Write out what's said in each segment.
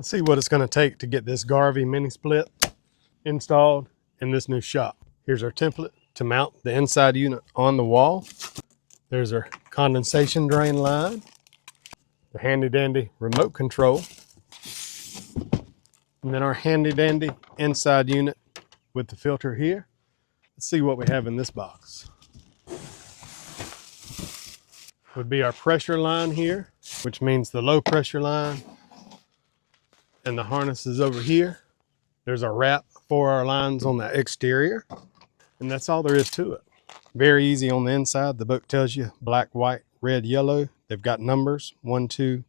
Let's see what it's going to take to get this Garvey mini split installed in this new shop. Here's our template to mount the inside unit on the wall. There's our condensation drain line, the handy dandy remote control, and then our handy dandy inside unit with the filter here. Let's see what we have in this box. Would be our pressure line here, which means the low pressure line, and the harness is over here. There's a wrap for our lines on the exterior, and that's all there is to it. Very easy on the inside. The book tells you black, white, red, yellow. They've got numbers 1, 2,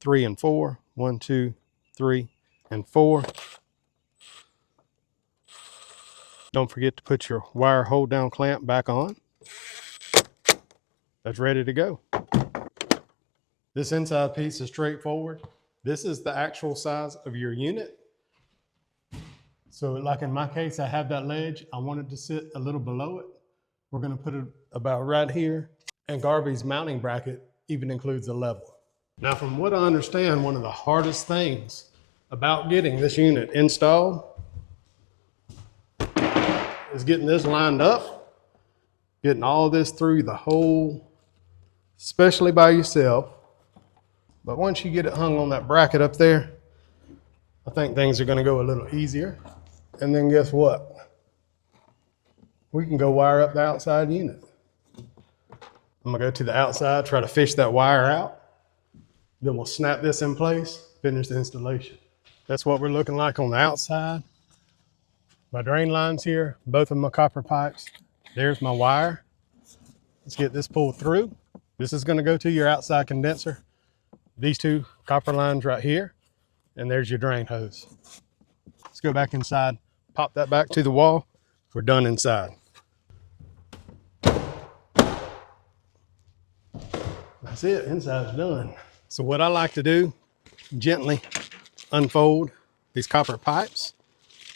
3, and 4. 1, 2, 3, and 4. Don't forget to put your wire hold down clamp back on. That's ready to go. This inside piece is straightforward. This is the actual size of your unit. So like in my case, I have that ledge. I want it to sit a little below it. We're gonna put it about right here. And Garvey's mounting bracket even includes a level. Now, from what I understand, one of the hardest things about getting this unit installed is getting this lined up, getting all this through the hole, especially by yourself. But once you get it hung on that bracket up there, I think things are gonna go a little easier. And then guess what? We can go wire up the outside unit. I'm gonna go to the outside, try to fish that wire out. Then we'll snap this in place, finish the installation. That's what we're looking like on the outside. My drain lines here, both of my copper pipes. There's my wire. Let's get this pulled through. This is gonna go to your outside condenser. These two copper lines right here, and there's your drain hose. Let's go back inside, pop that back to the wall. We're done inside. That's it, inside's done. So what I like to do, gently unfold these copper pipes,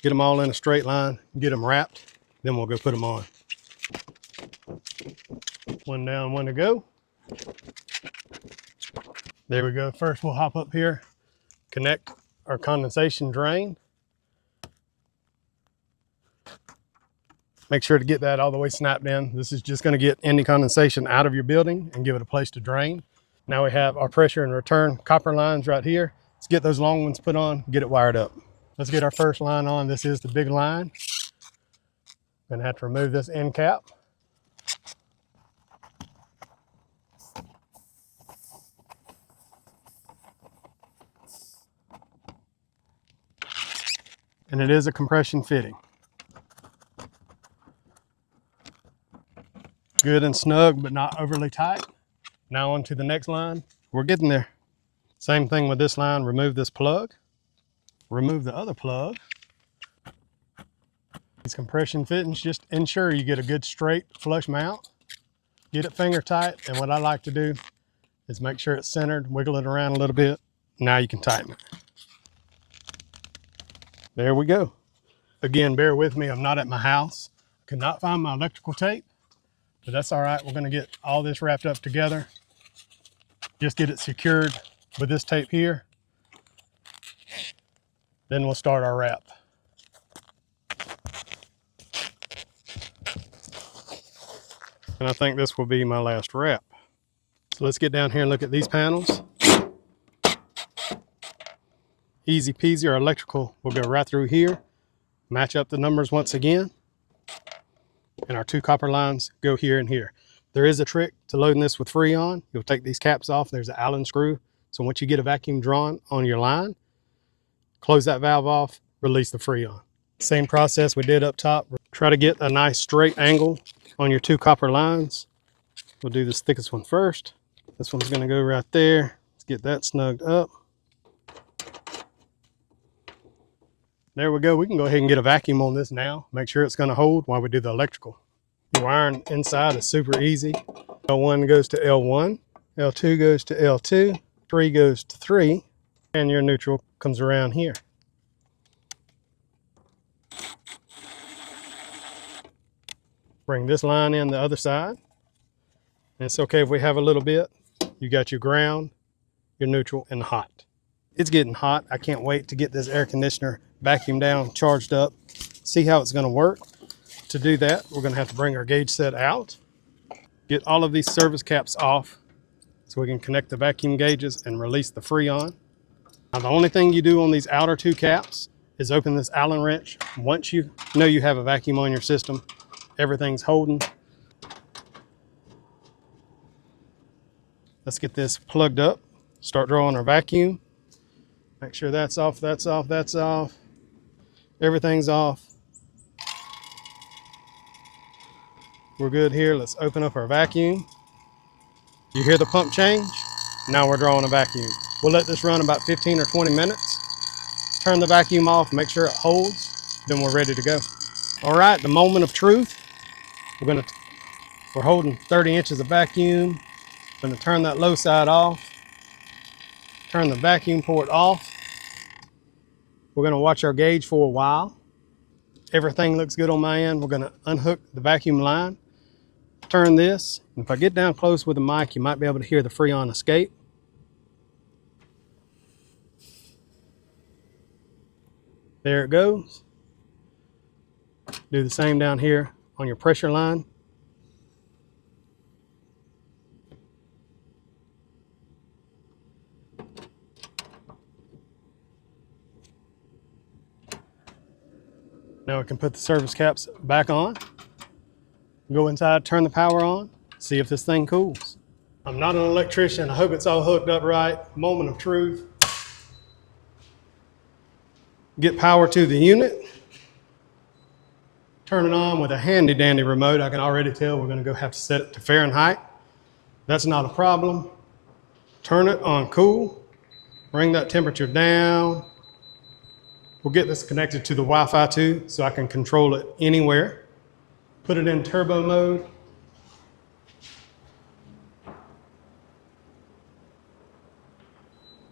get them all in a straight line, get them wrapped, then we'll go put them on. One down, one to go. There we go. First we'll hop up here, connect our condensation drain. Make sure to get that all the way snapped in. This is just gonna get any condensation out of your building and give it a place to drain. Now we have our pressure and return copper lines right here. Let's get those long ones put on, get it wired up. Let's get our first line on. This is the big line. Gonna have to remove this end cap. And it is a compression fitting. Good and snug, but not overly tight. Now on to the next line. We're getting there. Same thing with this line. Remove this plug. Remove the other plug. These compression fittings, just ensure you get a good straight flush mount. Get it finger tight, and what I like to do is make sure it's centered, wiggle it around a little bit. Now you can tighten it. There we go. Again, bear with me, I'm not at my house. Could not find my electrical tape, but that's all right. We're gonna get all this wrapped up together. Just get it secured with this tape here. Then we'll start our wrap. And I think this will be my last wrap. So let's get down here and look at these panels. Easy peasy, our electrical will go right through here. Match up the numbers once again. And our two copper lines go here and here. There is a trick to loading this with Freon. You'll take these caps off. There's an Allen screw. So once you get a vacuum drawn on your line, close that valve off, release the Freon. Same process we did up top. Try to get a nice straight angle on your two copper lines. We'll do this thickest one first. This one's gonna go right there. Let's get that snugged up. There we go. We can go ahead and get a vacuum on this now. Make sure it's gonna hold while we do the electrical. The wiring inside is super easy. L1 goes to L1, L2 goes to L2, 3 goes to 3, and your neutral comes around here. Bring this line in the other side. And it's okay if we have a little bit. You got your ground, your neutral, and hot. It's getting hot. I can't wait to get this air conditioner vacuumed down, charged up, see how it's gonna work. To do that, we're gonna have to bring our gauge set out, get all of these service caps off so we can connect the vacuum gauges and release the Freon. Now, the only thing you do on these outer two caps is open this Allen wrench. Once you know you have a vacuum on your system, everything's holding. Let's get this plugged up, start drawing our vacuum. Make sure that's off, that's off, that's off. Everything's off. We're good here. Let's open up our vacuum. You hear the pump change? Now we're drawing a vacuum. We'll let this run about 15 or 20 minutes. Turn the vacuum off, make sure it holds, then we're ready to go. All right, the moment of truth. We're holding 30 inches of vacuum. I'm gonna turn that low side off. Turn the vacuum port off. We're gonna watch our gauge for a while. Everything looks good on my end. We're gonna unhook the vacuum line, turn this. If I get down close with the mic, you might be able to hear the Freon escape. There it goes. Do the same down here on your pressure line. Now we can put the service caps back on. Go inside, turn the power on, see if this thing cools. I'm not an electrician. I hope it's all hooked up right. Moment of truth. Get power to the unit. Turn it on with a handy dandy remote. I can already tell we're gonna go have to set it to Fahrenheit. That's not a problem. Turn it on cool. Bring that temperature down. We'll get this connected to the Wi-Fi too, so I can control it anywhere. Put it in turbo mode.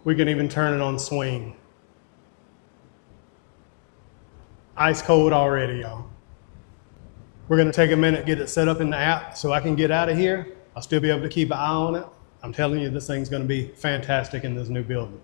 We can even turn it on swing. Ice cold already, y'all. We're gonna take a minute, get it set up in the app so I can get out of here. I'll still be able to keep an eye on it. I'm telling you, this thing's gonna be fantastic in this new building.